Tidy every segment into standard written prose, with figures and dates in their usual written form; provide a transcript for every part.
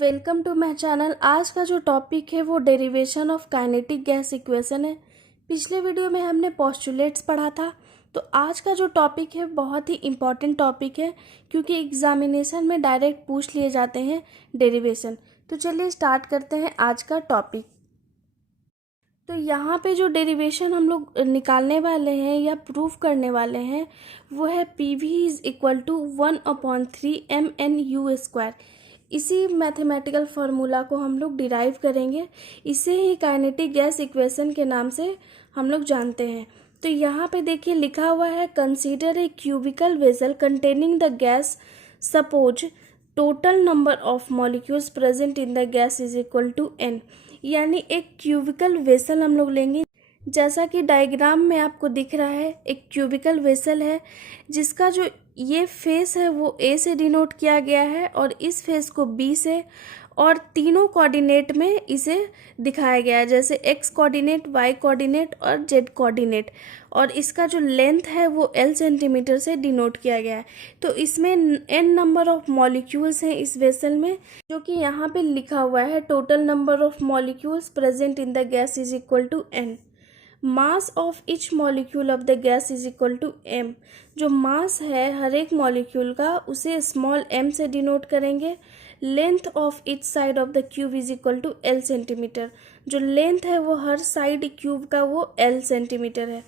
Welcome to my channel. आज का जो टॉपिक है वो derivation of kinetic gas equation है। पिछले वीडियो में हमने पोस्टुलेट्स पढ़ा था। तो आज का जो टॉपिक है बहुत ही इम्पॉर्टेंट टॉपिक है, क्योंकि एग्जामिनेशन में डायरेक्ट पूछ लिए जाते हैं डेरिवेशन। तो चलिए स्टार्ट करते हैं आज का टॉपिक। तो यहाँ पे जो डेरिवेशन हम लोग निकालने वाले हैं या प्रूफ करने वाले हैं वो है PV is equal to 1/3 mnu²। इसी मैथमेटिकल फार्मूला को हम लोग डिराइव करेंगे। इसे ही काइनेटिक गैस इक्वेशन के नाम से हम लोग जानते हैं। तो यहाँ पे देखिए लिखा हुआ है, consider a cubical vessel containing the gas, suppose total number of molecules present in the gas is equal to n। यानी एक क्यूबिकल वेसल हम लोग लेंगे, जैसा कि डायग्राम में आपको दिख रहा है। एक क्यूबिकल वेसल है जिसका जो ये फेस है वो A से डिनोट किया गया है और इस फेस को B से, और तीनों कोऑर्डिनेट में इसे दिखाया गया है, जैसे x कोऑर्डिनेट, y कोऑर्डिनेट और z कोऑर्डिनेट। और इसका जो लेंथ है वो L सेंटीमीटर से डिनोट किया गया है। तो इसमें n नंबर ऑफ मॉलिक्यूल्स हैं इस वेसल में, जो कि यहाँ पे लिखा हुआ है total number of molecules present in the gas is equal to n। Mass of each molecule of the gas is equal to m। जो मास है हर एक मॉलिक्यूल का उसे स्मॉल m से डिनोट करेंगे। Length of each side of the cube is equal to L centimetre. जो length है वो हर साइड क्यूब का वो L सेंटीमीटर है।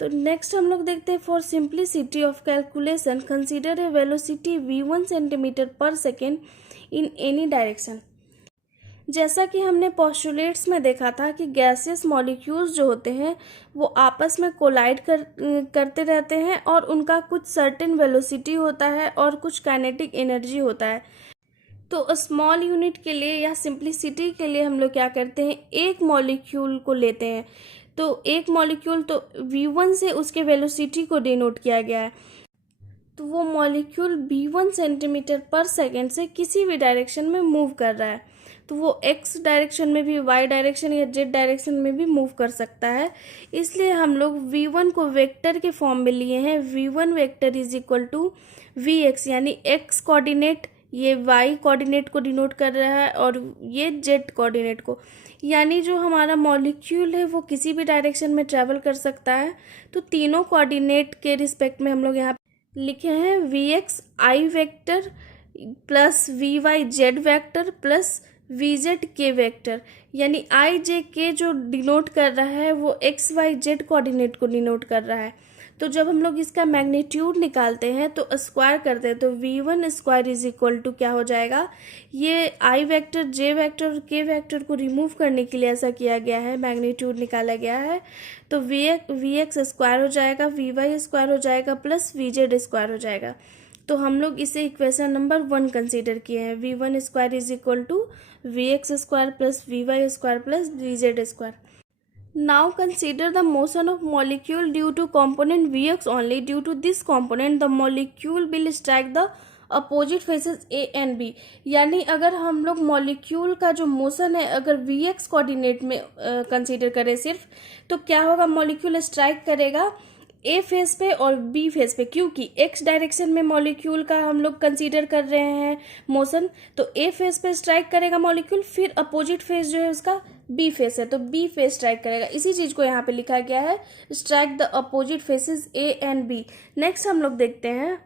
तो नेक्स्ट हम लोग देखते हैं, for simplicity of calculation consider a velocity v1 centimetre पर सेकेंड इन एनी डायरेक्शन। जैसा कि हमने पोस्टुलेट्स में देखा था कि गैसियस मॉलिक्यूल्स जो होते हैं वो आपस में कोलाइड करते रहते हैं और उनका कुछ सर्टेन वेलोसिटी होता है और कुछ काइनेटिक एनर्जी होता है। तो स्मॉल यूनिट के लिए या सिंप्लिसिटी के लिए हम लोग क्या करते हैं, एक मॉलिक्यूल को लेते हैं। तो एक मॉलिक्यूल तो v1 से उसके वेलोसिटी को डिनोट किया गया है। तो वो मॉलिक्यूल v1 सेंटीमीटर पर सेकेंड से किसी भी डायरेक्शन में मूव कर रहा है। तो वो x डायरेक्शन में भी, y डायरेक्शन या z डायरेक्शन में भी मूव कर सकता है। इसलिए हम लोग v1 को वेक्टर के फॉर्म में लिए हैं। v1 vector is equal to vx, यानी x कोऑर्डिनेट ये y कोऑर्डिनेट को डिनोट कर रहा है और ये z कोऑर्डिनेट को। यानी जो हमारा मॉलिक्यूल है वो किसी भी डायरेक्शन में ट्रैवल कर सकता है। तो तीनों कोऑर्डिनेट के रिस्पेक्ट में हम लोग यहाँ लिखे हैं vx i vector plus vy z vector plus vz k vector. यानी i j k जो डिनोट कर रहा है वो x y z कोऑर्डिनेट को डिनोट कर रहा है। तो जब हम लोग इसका मैग्नीट्यूड निकालते हैं तो स्क्वायर करते हैं, तो v1 square is equal to क्या हो जाएगा, ये i वेक्टर, j वेक्टर और k वेक्टर को रिमूव करने के लिए ऐसा किया गया है, मैग्नीट्यूड निकाला गया है। तो vx स्क्वायर हो जाएगा, vy स्क्वायर हो जाएगा प्लस vz स्क्वायर हो जाएगा। तो हम लोग इसे इक्वेशन नंबर 1 कंसीडर किए हैं। v1 square is equal to vx square plus vy square plus vz square. Now consider the motion of molecule due to component Vx only. Due to this component, the molecule will strike the opposite faces A and B। यानी अगर हम लोग molecule का जो motion है अगर Vx coordinate में consider करें सिर्फ, तो क्या होगा, मॉलिक्यूल स्ट्राइक करेगा A फेस पे और B फेस पे, क्योंकि x डायरेक्शन में मॉलिक्यूल का हम लोग कंसीडर कर रहे हैं मोशन। तो A फेस पे स्ट्राइक करेगा मॉलिक्यूल, फिर अपोजिट फेस जो है उसका B फेस है तो B फेस स्ट्राइक करेगा। इसी चीज़ को यहाँ पे लिखा गया है, strike the opposite faces A and B। Next हम लोग देखते हैं,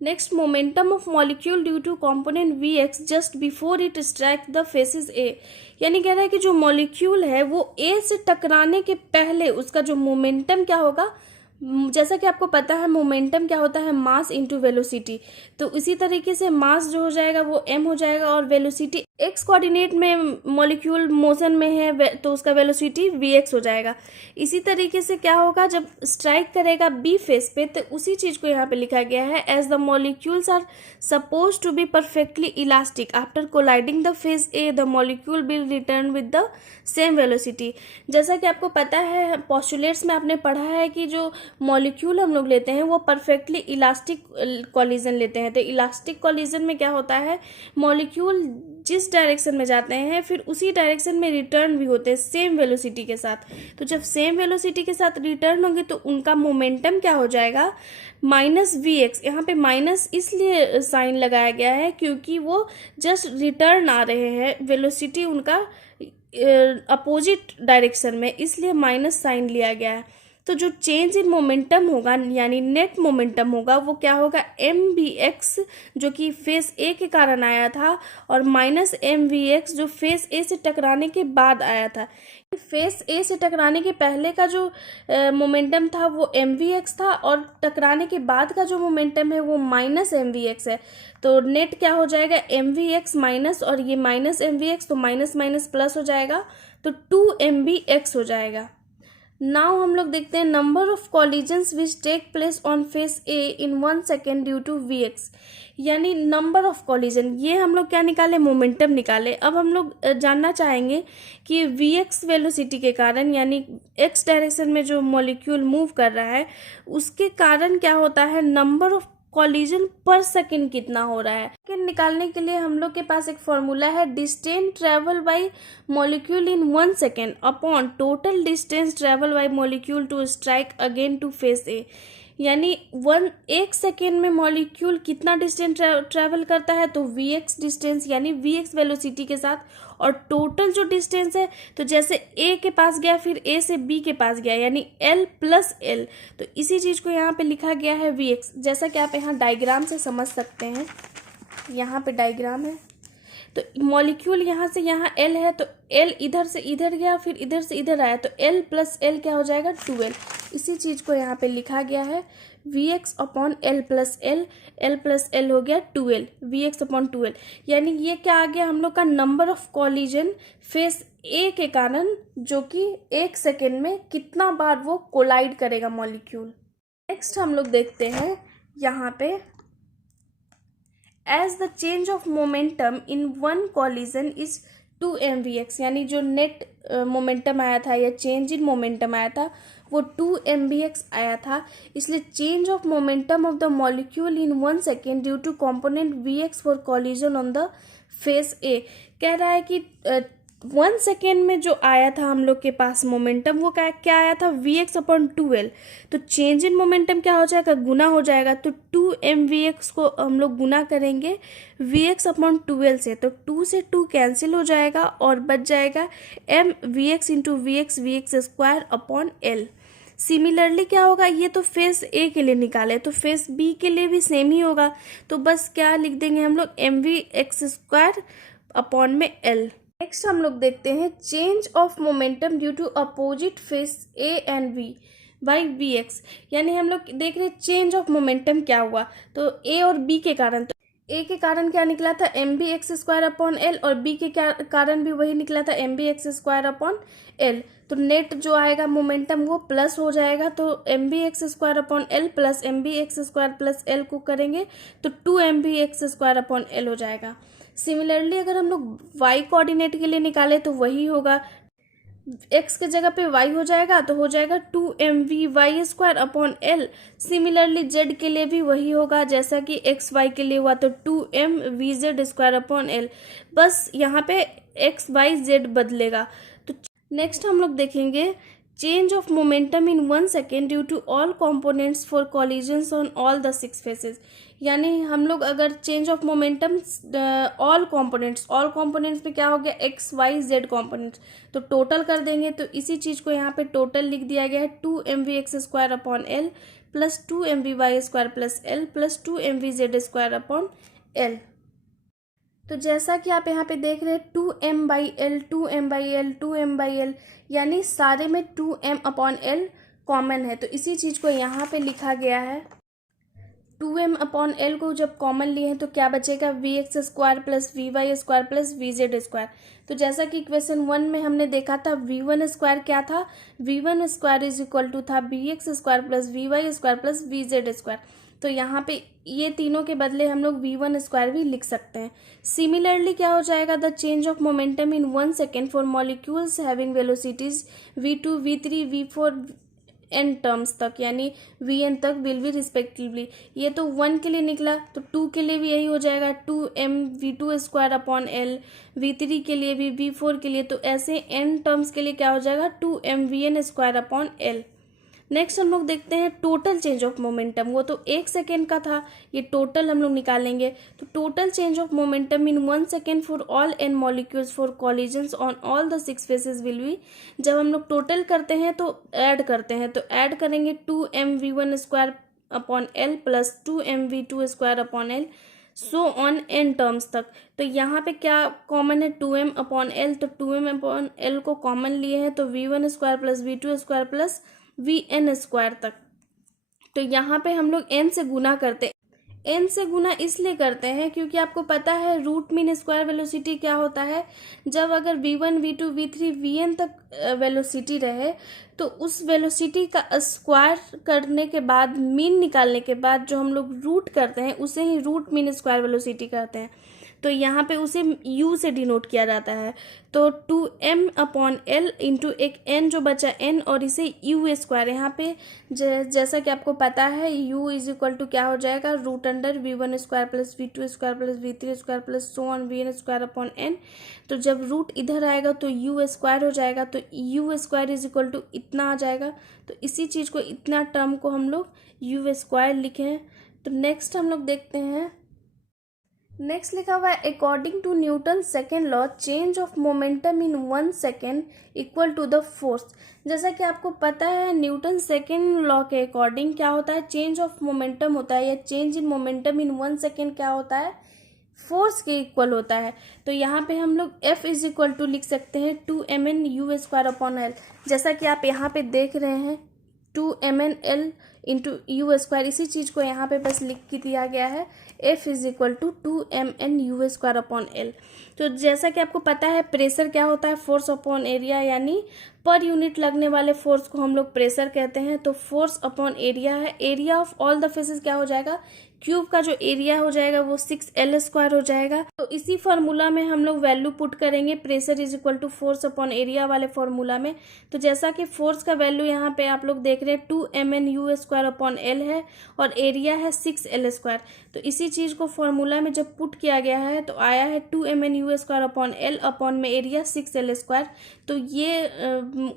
next momentum of molecule due to component Vx just before it strike the faces A। यानी कह रहा है कि जो मॉलिक्यूल है वो A से टकराने के पहले उसका जो मोमेंटम क्या होगा, जैसा कि आपको पता है मोमेंटम क्या होता है, मास इनटू वेलोसिटी। तो इसी तरीके से मास जो हो जाएगा वो m हो जाएगा और वेलोसिटी x कोऑर्डिनेट में मॉलिक्यूल मोशन में है तो उसका वेलोसिटी vx हो जाएगा। इसी तरीके से क्या होगा, जब स्ट्राइक करेगा b फेस पे तो उसी चीज़ को यहाँ पे लिखा गया है, as the molecules are suppose to be perfectly elastic after colliding the face a the molecule will return with the same velocity. जैसा कि आपको पता है पोस्टुलेट्स में आपने पढ़ा है कि जो मॉलिक्यूल हम लोग लेते हैं वो परफेक्टली इलास्टिक कॉलिजन लेते हैं। तो इलास्टिक कॉलिजन में क्या होता है, मॉलिक्यूल जिस डायरेक्शन में जाते हैं फिर उसी डायरेक्शन में रिटर्न भी होते हैं सेम वेलोसिटी के साथ। तो जब सेम वेलोसिटी के साथ रिटर्न होंगे तो उनका मोमेंटम क्या हो जाएगा, माइनस वी एक्स। यहाँ पे माइनस इसलिए साइन लगाया गया है क्योंकि वो जस्ट रिटर्न आ रहे हैं, वेलोसिटी उनका अपोजिट डायरेक्शन में, इसलिए माइनस साइन लिया गया है। तो जो चेंज इन मोमेंटम होगा यानी नेट मोमेंटम होगा वो क्या होगा, एम वी एक्स जो कि फेस ए के कारण आया था और माइनस एम वी एक्स जो फेस ए से टकराने के बाद आया था। फेस ए से टकराने के पहले का जो मोमेंटम था वो एम वी एक्स था और टकराने के बाद का जो मोमेंटम है वो माइनस एम वी एक्स है। तो नेट क्या हो जाएगा, एम वी एक्स माइनस, और ये माइनस एम वी एक्स तो माइनस माइनस प्लस हो जाएगा तो 2 mv(x) हो जाएगा। नाउ हम लोग देखते हैं number of collisions which take place on face A in 1 second due to V X, यानी नंबर ऑफ कॉलिजन। ये हम लोग क्या निकाले, मोमेंटम निकाले। अब हम लोग जानना चाहेंगे कि वी एक्स वेलोसिटी के कारण यानी एक्स डायरेक्शन में जो मॉलिक्यूल मूव कर रहा है उसके कारण क्या होता है, नंबर ऑफ कॉलिजन पर सेकेंड कितना हो रहा है। सेकेंड निकालने के लिए हम लोग के पास एक फॉर्मूला है, distance travel by molecule in 1 second upon total distance travel by molecule to strike again to face A. यानी 1 सेकेंड में मॉलिक्यूल कितना डिस्टेंस ट्रेवल करता है, तो वी एक्स डिस्टेंस यानी वी एक्स वेलोसिटी के साथ, और टोटल जो डिस्टेंस है तो जैसे ए के पास गया फिर ए से बी के पास गया यानी एल प्लस एल, तो इसी चीज़ को यहाँ पे लिखा गया है वी एक्स। जैसा कि आप यहाँ डायग्राम से समझ सकते हैं, यहाँ पे डायग्राम है तो मॉलिक्यूल यहाँ से यहाँ एल है तो एल इधर से इधर गया फिर इधर से इधर आया तो एल प्लस एल क्या हो जाएगा, 2l। इसी चीज़ को यहाँ पे लिखा गया है V X upon L plus L, L plus L हो गया 2l, we X upon 2l। यानी ये क्या आ गया हम लोग का नंबर ऑफ कॉलिजन फेस ए के कारण, जो कि 1 सेकेंड में कितना बार वो कोलाइड करेगा मॉलिक्यूल। नेक्स्ट हम लोग देखते हैं यहाँ पे, as the change of momentum in 1 collision is 2 mvx, यानी जो नेट मोमेंटम आया था या चेंज इन मोमेंटम आया था वो 2 mvx आया था, इसलिए change of momentum of the molecule in 1 second due to component vx for collision on the face A. कह रहा है कि 1 सेकेंड में जो आया था हम लोग के पास मोमेंटम वो क्या आया था, वी एक्स अपॉन 2l। तो चेंज इन मोमेंटम क्या हो जाएगा, गुना हो जाएगा, तो 2 mvx को हम लोग गुना करेंगे वी एक्स अपॉन 2l से, तो 2 से 2 कैंसिल हो जाएगा और बच जाएगा m V X into V X square upon L. Similarly क्या होगा, ये तो फेस ए के लिए निकाले तो फेस बी के लिए भी सेम ही होगा, तो बस क्या लिख देंगे हम लोग M V X square upon में एल। नेक्स्ट हम लोग देखते हैं change of momentum due to opposite face A and B by V X, यानी हम लोग देख रहे हैं चेंज ऑफ मोमेंटम क्या हुआ, तो ए और बी के कारण, तो ए के कारण क्या निकला था M B x square upon L और बी के कारण भी वही निकला था M B x square upon L. तो नेट जो आएगा मोमेंटम वो प्लस हो जाएगा, तो M B x square upon L plus M B x square plus L को करेंगे तो 2 mv X square upon L हो जाएगा। सिमिलरली अगर हम लोग y कोऑर्डिनेट के लिए निकाले तो वही होगा, x के जगह पे y हो जाएगा तो हो जाएगा 2 mv square upon L. Similarly z के लिए भी वही होगा, जैसा कि x y के लिए हुआ तो 2 mv स्क्वायर अपॉन एल, बस यहाँ पे x y z बदलेगा। तो नेक्स्ट हम लोग देखेंगे change of momentum in 1 second due to all components for collisions on all the 6 faces, यानी हम लोग अगर change of momentum all components पे क्या हो गया, एक्स वाई जेड कॉम्पोनेंट्स, तो टोटल कर देंगे तो इसी चीज़ को यहाँ पे टोटल लिख दिया गया है 2 mv X square upon L plus 2 mv Y square plus L plus 2 mv Z square upon L. तो जैसा कि आप यहाँ पे देख रहे हैं 2m by L 2m by L 2m by L, यानी सारे में 2m अपॉन एल कॉमन है, तो इसी चीज़ को यहाँ पे लिखा गया है। 2m अपॉन एल को जब कॉमन लिए हैं तो क्या बचेगा, V X square plus we Y square plus V Z square. तो जैसा कि क्वेश्चन 1 में हमने देखा था v1 स्क्वायर क्या था, v1 square is equal to था b x square plus we Y square plus V Z square, तो यहाँ पे ये तीनों के बदले हम लोग v1 स्क्वायर भी लिख सकते हैं। सिमिलरली क्या हो जाएगा, the change of momentum in 1 second for molecules having velocities v2 v3 v4 n terms तक, यानी Vn तक विल बी रिस्पेक्टिवली। ये तो 1 के लिए निकला, तो 2 के लिए भी यही हो जाएगा 2mv2 अपॉन l, v3 के लिए भी, v4 के लिए, तो ऐसे n टर्म्स के लिए क्या हो जाएगा 2mvn² अपॉन l। नेक्स्ट हम लोग देखते हैं टोटल चेंज ऑफ मोमेंटम। वो तो 1 सेकेंड का था, ये टोटल हम लोग निकालेंगे। तो total change of momentum in 1 second for all n molecules for collisions on all the 6 faces will be. जब हम लोग टोटल करते हैं तो ऐड करते हैं, तो ऐड करेंगे 2mv1² upon l plus 2mv2² upon l, so on n terms तक। तो यहाँ पे क्या कॉमन है 2m अपॉन l, तो 2m अपॉन l को कॉमन लिए हैं, तो v1² plus v2² plus vn² तक। तो यहाँ पे हम लोग n से गुना करते हैं। n से गुना इसलिए करते हैं क्योंकि आपको पता है रूट मीन स्क्वायर वेलोसिटी क्या होता है। जब अगर v1 v2 v3 vn तक वेलोसिटी रहे, तो उस वेलोसिटी का स्क्वायर करने के बाद, मीन निकालने के बाद जो हम लोग रूट करते हैं उसे ही रूट मीन स्क्वायर वेलोसिटी कहते हैं। तो यहाँ पे उसे u से डिनोट किया जाता है। तो 2m अपॉन l इंटू एक n जो बचा n, और इसे u²। यहाँ पे जैसा कि आपको पता है u इज इक्वल टू क्या हो जाएगा root under v1² plus v2² plus v3² plus so on vn² upon n। तो जब रूट इधर आएगा तो u² हो जाएगा, तो u² इज इक्वल टू इतना आ जाएगा। तो इसी चीज़ को, इतना टर्म को हम लोग u² लिखे हैं। तो नेक्स्ट हम लोग देखते हैं, नेक्स्ट लिखा हुआ है according to Newton second law change of momentum in 1 second equal to the force. जैसा कि आपको पता है न्यूटन सेकेंड लॉ के अकॉर्डिंग क्या होता है, चेंज ऑफ मोमेंटम होता है, या change in momentum in 1 second क्या होता है, फोर्स के इक्वल होता है। तो यहाँ पे हम लोग F इज इक्वल टू लिख सकते हैं 2mn u² अपॉन l। जैसा कि आप यहाँ पे देख रहे हैं 2mn l इंटू u², इसी चीज़ को यहाँ पे बस लिख के दिया गया है F is equal to 2mn u² upon l। तो जैसा कि आपको पता है प्रेशर क्या होता है, फोर्स अपॉन एरिया, यानी पर यूनिट लगने वाले फोर्स को हम लोग प्रेशर कहते हैं। तो फोर्स अपॉन एरिया है, area of all the faces क्या हो जाएगा, क्यूब का जो एरिया हो जाएगा वो 6l² हो जाएगा। तो इसी फार्मूला में हम लोग वैल्यू पुट करेंगे pressure is equal to force upon area वाले फार्मूला में। तो जैसा कि फोर्स का वैल्यू यहाँ पे आप लोग देख रहे हैं 2mn u² अपॉन l है, और एरिया है 6l²। तो इसी चीज़ को फार्मूला में जब पुट किया गया है तो आया है 2mn u² upon l upon में एरिया 6l²। तो ये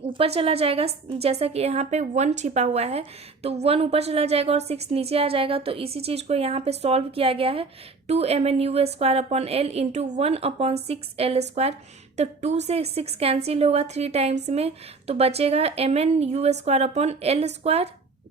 ऊपर चला जाएगा, जैसा कि यहाँ पे 1 छिपा हुआ है, तो 1 ऊपर चला जाएगा और 6 नीचे आ जाएगा। तो इसी चीज़ को यहाँ पे सॉल्व किया गया है 2mn u² upon l into 1 upon 6l²। तो 2 से 6 कैंसिल होगा 3 टाइम्स में, तो बचेगा mn u² अपॉन l²,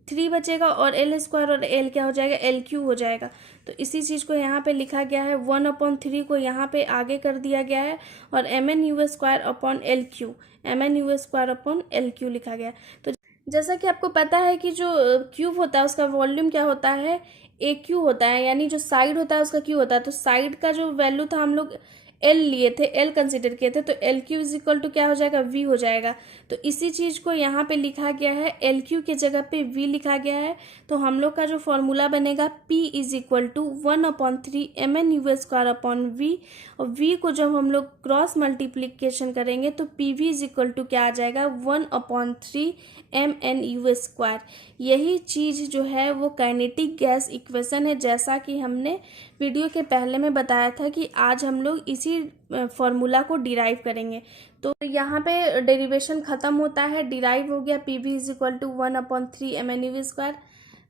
3 बचेगा, और l² और l क्या हो जाएगा, l³ हो जाएगा। तो इसी चीज़ को यहाँ पे लिखा गया है 1/3 को यहाँ पे आगे कर दिया गया है, और mn u² upon l³ mn u² upon l³ लिखा गया है। तो जैसा कि आपको पता है कि जो क्यूब होता है उसका वॉल्यूम क्या होता है, AQ होता है, यानी जो साइड होता है उसका Q होता है। तो साइड का जो वैल्यू था हम लोग L लिए थे, L कंसिडर किए थे, तो LQ इज इक्वल टू क्या हो जाएगा, V हो जाएगा। तो इसी चीज़ को यहाँ पे लिखा गया है, LQ के जगह पे V लिखा गया है। तो हम लोग का जो फॉर्मूला बनेगा P is equal to 1/3 mn u² upon V, और V को जब हम लोग क्रॉस मल्टीप्लीकेशन करेंगे तो PV इज इक्वल टू क्या आ जाएगा 1/3 mn u²। यही चीज़ जो है वो काइनेटिक गैस इक्वेशन है, जैसा कि हमने वीडियो के पहले में बताया था कि आज हम लोग इसी फॉर्मूला को डिराइव करेंगे। तो यहाँ पे डेरिवेशन ख़त्म होता है, डिराइव हो गया PV is equal to 1/3 mn u²।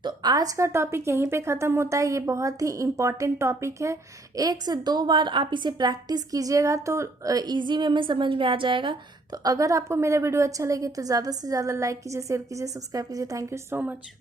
तो आज का टॉपिक यहीं पे ख़त्म होता है। ये बहुत ही इम्पॉर्टेंट टॉपिक है, 1 से 2 बार आप इसे प्रैक्टिस कीजिएगा तो इजी वे में समझ में आ जाएगा। तो अगर आपको मेरा वीडियो अच्छा लगे तो ज़्यादा से ज़्यादा लाइक कीजिए, शेयर कीजिए, सब्सक्राइब कीजिए। Thank you so much.